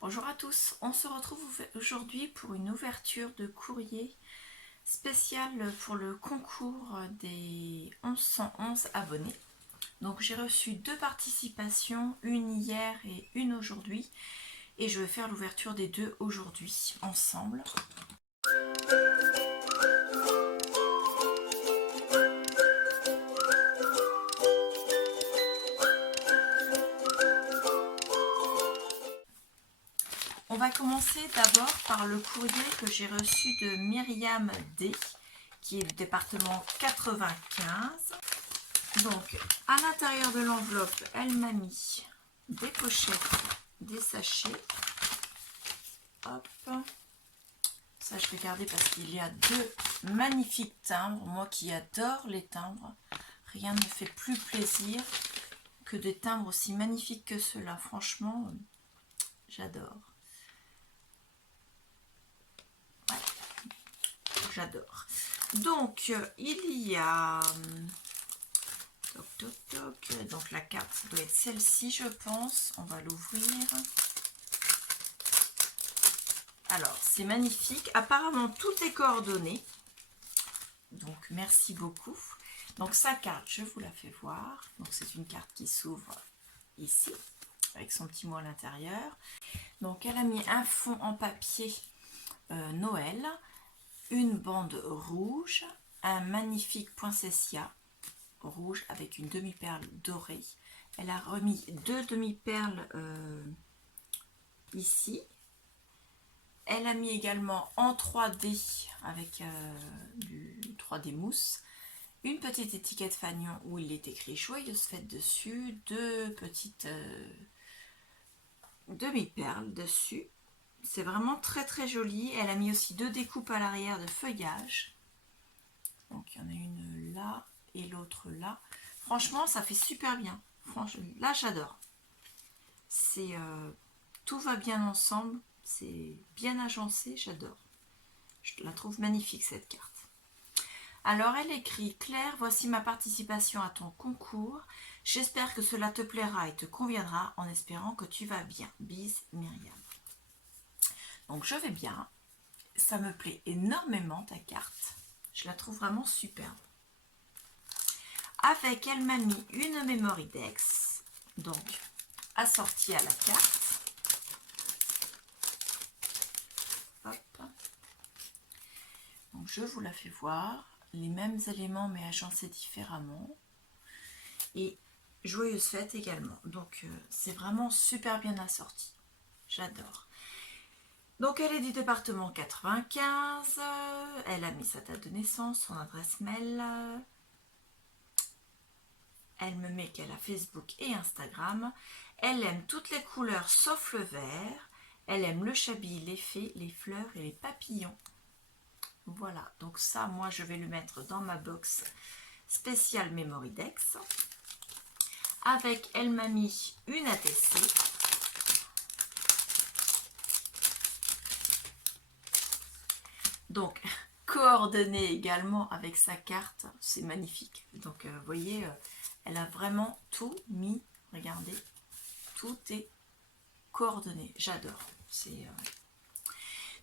Bonjour à tous, on se retrouve aujourd'hui pour une ouverture de courrier spécial pour le concours des 1111 abonnés. Donc j'ai reçu deux participations, une hier et une aujourd'hui, et je vais faire l'ouverture des deux aujourd'hui ensemble. On va commencer d'abord par le courrier que j'ai reçu de Myriam D, qui est du département 95. Donc, à l'intérieur de l'enveloppe, elle m'a mis des pochettes, des sachets. Hop. Ça, je vais garder parce qu'il y a deux magnifiques timbres. Moi qui adore les timbres, rien ne me fait plus plaisir que des timbres aussi magnifiques que ceux-là. Franchement, j'adore. J'adore. Donc, il y a... Toc, toc, toc. Donc, la carte doit être celle-ci, je pense. On va l'ouvrir. Alors, c'est magnifique. Apparemment, tout est coordonné. Donc, merci beaucoup. Donc, sa carte, je vous la fais voir. Donc, c'est une carte qui s'ouvre ici, avec son petit mot à l'intérieur. Donc, elle a mis un fond en papier Noël, une bande rouge, un magnifique poinsettia rouge avec une demi-perle dorée. Elle a remis deux demi-perles ici. Elle a mis également en 3D avec du 3D mousse une petite étiquette fanion où il est écrit joyeuse fête dessus, deux petites demi-perles dessus. C'est vraiment très très joli. Elle a mis aussi deux découpes à l'arrière de feuillage. Donc il y en a une là et l'autre là. Franchement, ça fait super bien. Franchement, là j'adore. C'est tout va bien ensemble. C'est bien agencé, j'adore. Je la trouve magnifique cette carte. Alors elle écrit: Claire, voici ma participation à ton concours. J'espère que cela te plaira et te conviendra en espérant que tu vas bien. Bise, Myriam. Donc je vais bien. Ça me plaît énormément ta carte. Je la trouve vraiment superbe. Avec, elle m'a mis une memory dex, donc assortie à la carte. Hop. Donc je vous la fais voir. Les mêmes éléments mais agencés différemment. Et joyeuse fête également. Donc c'est vraiment super bien assorti. J'adore. Donc elle est du département 95. Elle a mis sa date de naissance, son adresse mail. Elle me met qu'elle a Facebook et Instagram. Elle aime toutes les couleurs sauf le vert. Elle aime le chablis, les fées, les fleurs et les papillons. Voilà, donc ça, moi, je vais le mettre dans ma box spéciale Memory Dex. Avec, elle m'a mis une ATC. Donc, coordonnée également avec sa carte. C'est magnifique. Donc, vous voyez, elle a vraiment tout mis. Regardez, tout est coordonné. J'adore. C'est...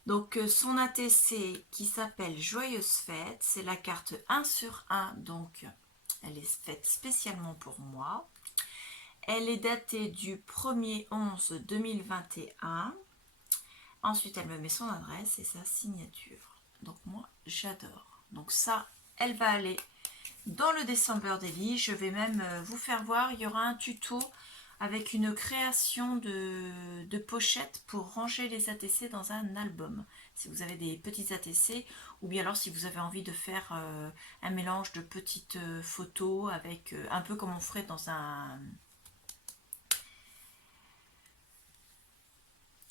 Donc son ATC qui s'appelle Joyeuse Fête, c'est la carte 1 sur 1, donc elle est faite spécialement pour moi. Elle est datée du 1er 11 2021. Ensuite elle me met son adresse et sa signature. Donc moi j'adore. Donc ça, elle va aller dans le December Daily. Je vais même vous faire voir, il y aura un tuto avec une création de pochettes pour ranger les ATC dans un album. Si vous avez des petits ATC, ou bien alors si vous avez envie de faire un mélange de petites photos avec un peu comme on ferait dans un...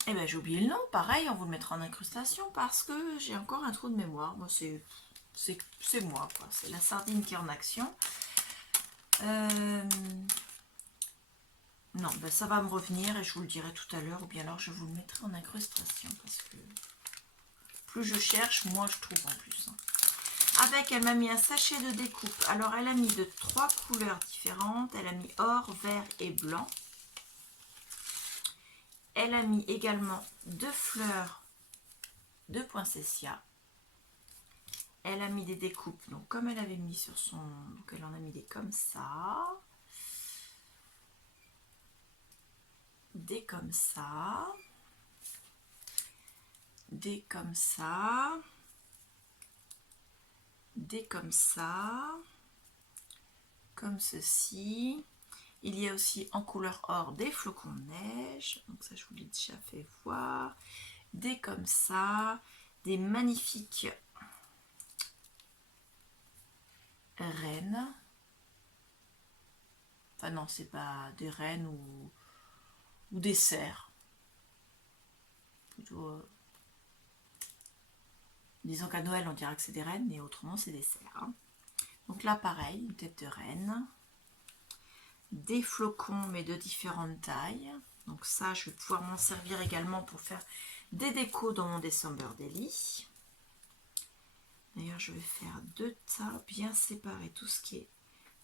Eh bien j'ai oublié le nom, pareil, on vous le mettra en incrustation parce que j'ai encore un trou de mémoire. Moi c'est moi, quoi. C'est la sardine qui est en action. Non, ben ça va me revenir et je vous le dirai tout à l'heure, ou bien alors je vous le mettrai en incrustation parce que plus je cherche, moins je trouve en plus. Avec, elle m'a mis un sachet de découpe. Alors, elle a mis de 3 couleurs différentes. Elle a mis or, vert et blanc. Elle a mis également 2 fleurs de poinsettia. Elle a mis des découpes, donc comme elle avait mis sur son... Donc elle en a mis des comme ça. Des comme ça. Des comme ça. Des comme ça. Comme ceci. Il y a aussi en couleur or des flocons de neige. Donc ça, je vous l'ai déjà fait voir. Des comme ça. Des magnifiques rennes. Enfin non, c'est pas des rennes ou des cerfs. Plutôt... disons qu'à Noël, on dirait que c'est des rennes, mais autrement, c'est des cerfs. Hein. Donc là, pareil, une tête de renne. Des flocons, mais de différentes tailles. Donc ça, je vais pouvoir m'en servir également pour faire des décos dans mon December Daily. D'ailleurs, je vais faire 2 tas bien séparés, tout ce qui est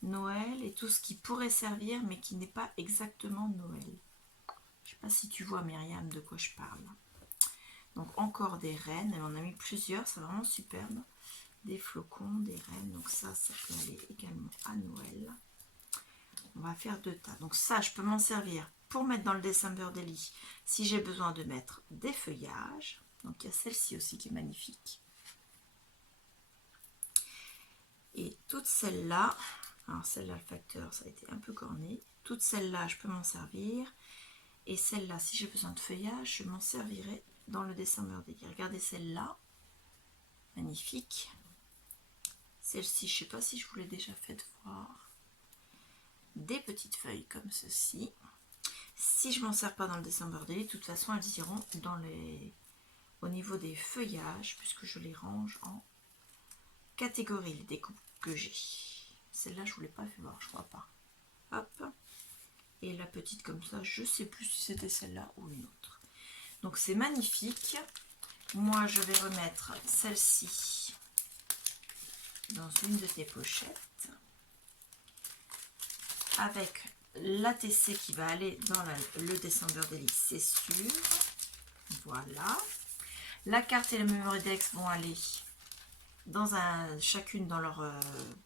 Noël et tout ce qui pourrait servir, mais qui n'est pas exactement Noël. Je ne sais pas si tu vois, Myriam, de quoi je parle. Donc encore des rennes, elle en a mis plusieurs, c'est vraiment superbe. Des flocons, des rennes, donc ça peut aller également à Noël. On va faire 2 tas. Donc ça, je peux m'en servir pour mettre dans le December Daily si j'ai besoin de mettre des feuillages. Donc il y a celle-ci aussi qui est magnifique. Et toutes celles-là, alors celle-là, le facteur, ça a été un peu corné. Toutes celles-là, je peux m'en servir. Et celle-là, si j'ai besoin de feuillage, je m'en servirai dans le December Daily. Regardez celle-là, magnifique. Celle-ci, je ne sais pas si je vous l'ai déjà fait voir. Des petites feuilles comme ceci. Si je m'en sers pas dans le December Daily, de toute façon, elles iront dans au niveau des feuillages, puisque je les range en catégories, les découpes que j'ai. Celle-là, je ne vous l'ai pas fait voir, je crois pas. Hop. Et la petite comme ça, je ne sais plus si c'était celle-là ou une autre. Donc c'est magnifique. Moi, je vais remettre celle-ci dans une de tes pochettes avec l'ATC qui va aller dans le December Daily, c'est sûr. Voilà. La carte et le memory dex vont aller dans chacune dans leur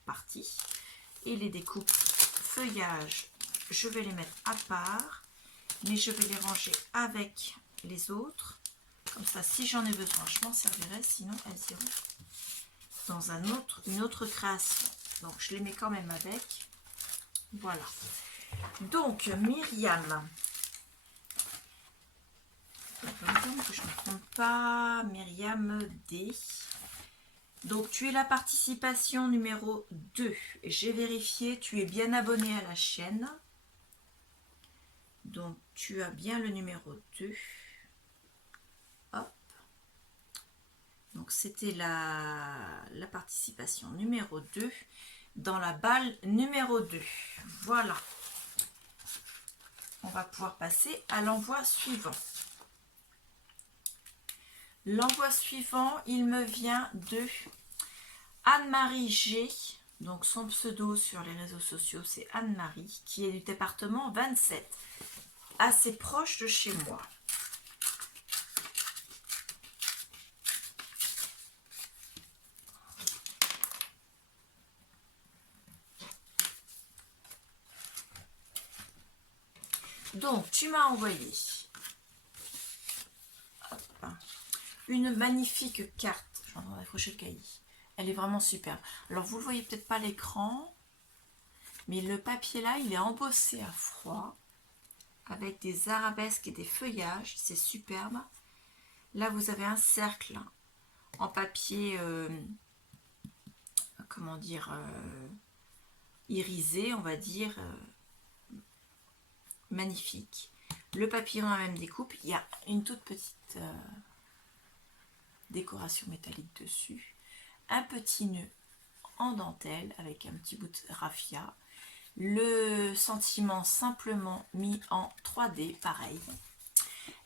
partie. Et les découpes feuillage, je vais les mettre à part, mais je vais les ranger avec les autres. Comme ça, si j'en ai besoin, je m'en servirai. Sinon, elles iront dans une autre création. Donc, je les mets quand même avec. Voilà. Donc, Myriam. Que je ne me trompe pas. Myriam D. Donc, tu es la participation numéro 2. J'ai vérifié, tu es bien abonné à la chaîne. Donc, tu as bien le numéro 2. Hop. Donc, c'était la participation numéro 2 dans la balle numéro 2. Voilà. On va pouvoir passer à l'envoi suivant. L'envoi suivant, il me vient de Anne-Marie G. Donc, son pseudo sur les réseaux sociaux, c'est Anne-Marie, qui est du département 27, assez proche de chez moi. Donc, tu m'as envoyé une magnifique carte. Je vais en accrocher le cahier. Elle est vraiment superbe. Alors, vous ne le voyez peut-être pas à l'écran, mais le papier là, il est embossé à froid avec des arabesques et des feuillages. C'est superbe. Là, vous avez un cercle en papier, comment dire, irisé, on va dire, magnifique. Le papier dans la même découpe. Il y a une toute petite décoration métallique dessus. Un petit nœud en dentelle avec un petit bout de raffia. Le sentiment simplement mis en 3D, pareil.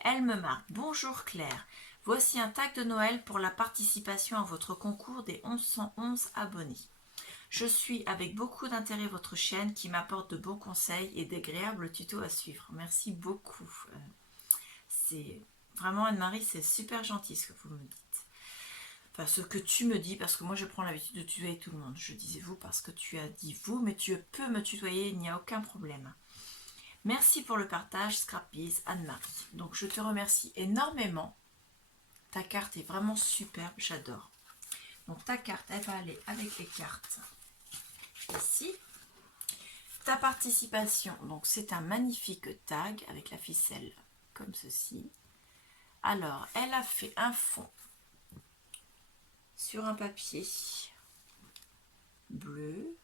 Elle me marque: bonjour Claire, voici un tag de Noël pour la participation à votre concours des 1111 abonnés. Je suis avec beaucoup d'intérêt votre chaîne qui m'apporte de bons conseils et d'agréables tutos à suivre. Merci beaucoup. c'est vraiment Anne-Marie, c'est super gentil ce que vous me dites. Enfin, ce que tu me dis, parce que moi je prends l'habitude de tutoyer tout le monde. Je disais vous parce que tu as dit vous, mais tu peux me tutoyer, il n'y a aucun problème. Merci pour le partage, Scrappies, Anne-Marie. Donc je te remercie énormément. Ta carte est vraiment superbe, j'adore. Donc ta carte, elle va aller avec les cartes ici. Ta participation, donc c'est un magnifique tag avec la ficelle comme ceci. Alors, elle a fait un fond sur un papier bleu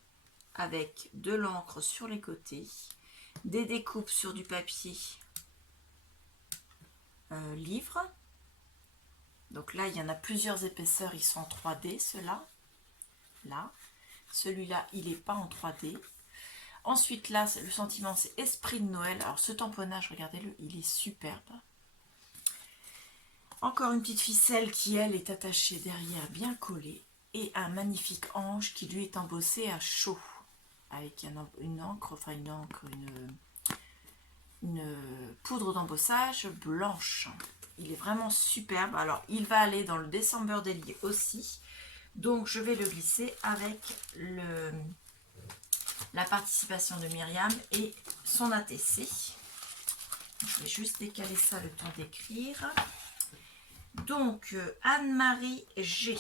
avec de l'encre sur les côtés, des découpes sur du papier livre. Donc là, il y en a plusieurs épaisseurs, ils sont en 3D, ceux-là. Là. Celui-là, il n'est pas en 3D. Ensuite, là, le sentiment, c'est Esprit de Noël. Alors, ce tamponnage, regardez-le, il est superbe. Encore une petite ficelle qui, elle, est attachée derrière, bien collée. Et un magnifique ange qui, lui, est embossé à chaud. Avec une encre, une poudre d'embossage blanche. Il est vraiment superbe. Alors, il va aller dans le December Daily aussi. Donc, je vais le glisser avec la participation de Myriam et son ATC. Je vais juste décaler ça le temps d'écrire. Donc, Anne-Marie G.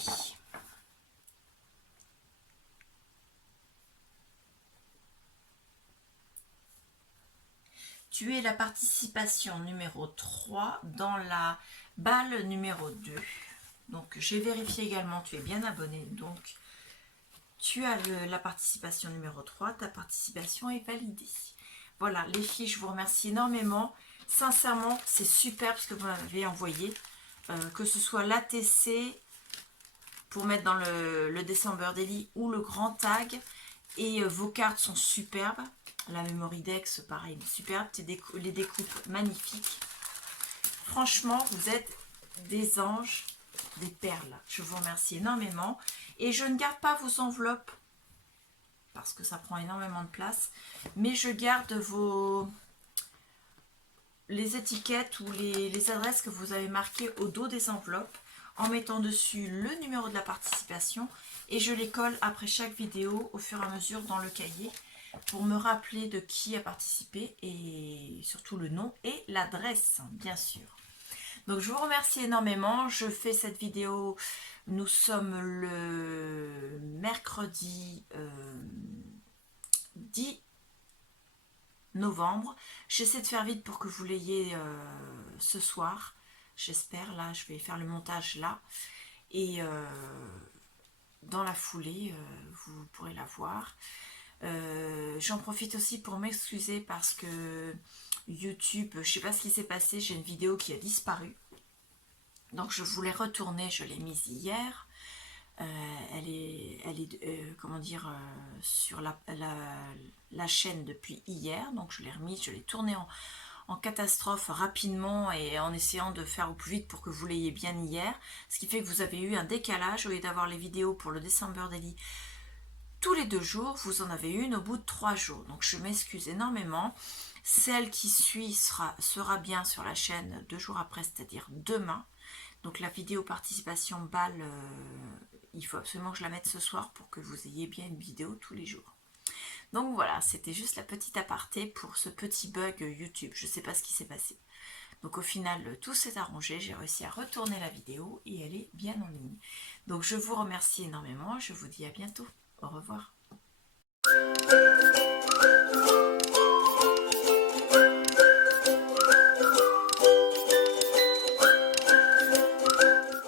Tu es la participation numéro 3 dans la balle numéro 2. Donc, j'ai vérifié également, tu es bien abonné. Donc, tu as la participation numéro 3. Ta participation est validée. Voilà, les filles, je vous remercie énormément. Sincèrement, c'est super ce que vous m'avez envoyé. Que ce soit l'ATC pour mettre dans le December Daily ou le grand tag. Et vos cartes sont superbes. La Memory Dex, pareil, superbe. Les découpes magnifiques. Franchement, vous êtes des anges, des perles. Je vous remercie énormément. Et je ne garde pas vos enveloppes parce que ça prend énormément de place. Mais je garde les étiquettes ou les adresses que vous avez marquées au dos des enveloppes en mettant dessus le numéro de la participation. Et je les colle après chaque vidéo au fur et à mesure dans le cahier pour me rappeler de qui a participé et surtout le nom et l'adresse, bien sûr. Donc je vous remercie énormément. Je fais cette vidéo, nous sommes le mercredi 10 novembre. J'essaie de faire vite pour que vous l'ayez ce soir. J'espère, là, je vais faire le montage là. Et dans la foulée, vous pourrez la voir. J'en profite aussi pour m'excuser parce que YouTube, je ne sais pas ce qui s'est passé, j'ai une vidéo qui a disparu. Donc je voulais retourner, je l'ai mise hier. Elle est comment dire, sur la chaîne depuis hier. Donc je l'ai remise, je l'ai tournée en catastrophe rapidement et en essayant de faire au plus vite pour que vous l'ayez bien hier. Ce qui fait que vous avez eu un décalage. Au lieu d'avoir les vidéos pour le December Daily tous les 2 jours, vous en avez une au bout de 3 jours. Donc je m'excuse énormément. Celle qui suit sera bien sur la chaîne 2 jours après, c'est-à-dire demain. Donc la vidéo participation balle, il faut absolument que je la mette ce soir pour que vous ayez bien une vidéo tous les jours. Donc voilà, c'était juste la petite aparté pour ce petit bug YouTube. Je ne sais pas ce qui s'est passé. Donc au final, tout s'est arrangé. J'ai réussi à retourner la vidéo et elle est bien en ligne. Donc je vous remercie énormément. Je vous dis à bientôt. Au revoir.